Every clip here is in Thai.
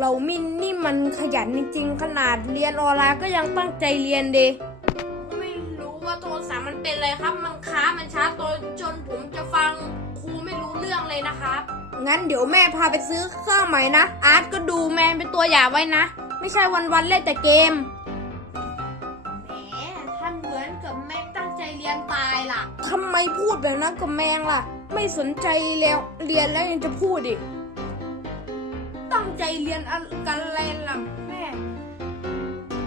ลูกเรามินนี่มันขยันจริงๆขนาดเรียนออนไลน์ก็ยังตั้งใจเรียนเดไม่รู้ว่าโทรศัพท์มันเป็นอะไรครับ มันค้ามันช้าตัวจนผมจะฟังครูไม่รู้เรื่องเลยนะครับงั้นเดี๋ยวแม่พาไปซื้อเครื่องใหม่นะ อาร์ตก็ดูแมนเป็นตัวอย่างไว้นะ ไม่ใช่วันๆเล่นแต่เกมแหมท่านเหมือนกับแม่ตั้งใจเรียนตายล่ะทำไมพูดแบบนั้นกับแมงล่ะ ไม่สนใจแล้วเรียนแล้วยังจะพูดอีก ตั้งใจเรียนกันอะไรล่ะแม่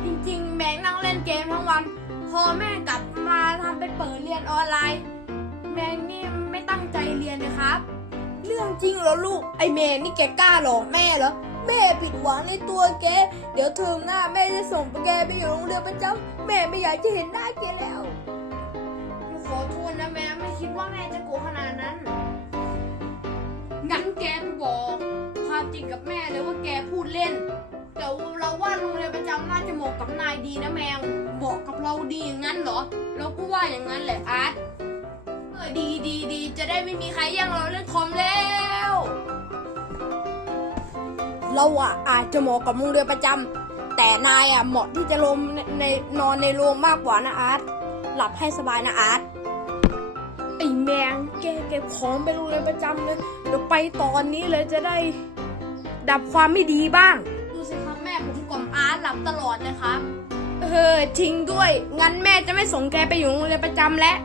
จริงๆ แมงนั่งเล่นเกมทั้งวัน พอแม่กลับมาทำเป็นเปิดเรียนออนไลน์ แมงนี่ไม่ตั้งใจเรียนนะครับ เรื่องจริงเหรอลูก ไอแมนนี่แกกล้าหลอกแม่เหรอ แม่ผิดหวังในตัวแก เดี๋ยวเทอมหน้าแม่จะส่งแกไปอยู่โรงเรียนประจำแม่ไม่อยากจะเห็นหน้าแกแล้ว ขอโทษนะแม่ไม่คิดว่าแม่จะโกงขนาดนั้น จริงกับแม่เลยว่าแกพูดเล่น แต่เราว่าโรงเรียนประจำน่าจะเหมาะกับนายดีนะแมงเหมาะกับเราดีอย่างนั้นเหรอ เราก็ว่าอย่างนั้นแหละอาร์ตเออดีดีดีจะได้ไม่มีใครแย่งเราเล่นคอมแล้ว เราอะอาจจะเหมาะกับโรงเรียนประจำแต่นายอะเหมาะที่จะลมในในนอนในโรงมากกว่านะอาร์ตหลับให้สบายนะอาร์ตไอแมงแกเก็บของไปโรงเรียนประจำเลยเดี๋ยวไปตอนนี้เลยจะได้ ดับความไม่ดีบ้าง ดูสิครับแม่ผมกล่อมอาร์ตหลับตลอดเลยครับ เออจริงด้วย งั้นแม่จะไม่ส่งแกไปอยู่โรงเรียนประจำแล้ว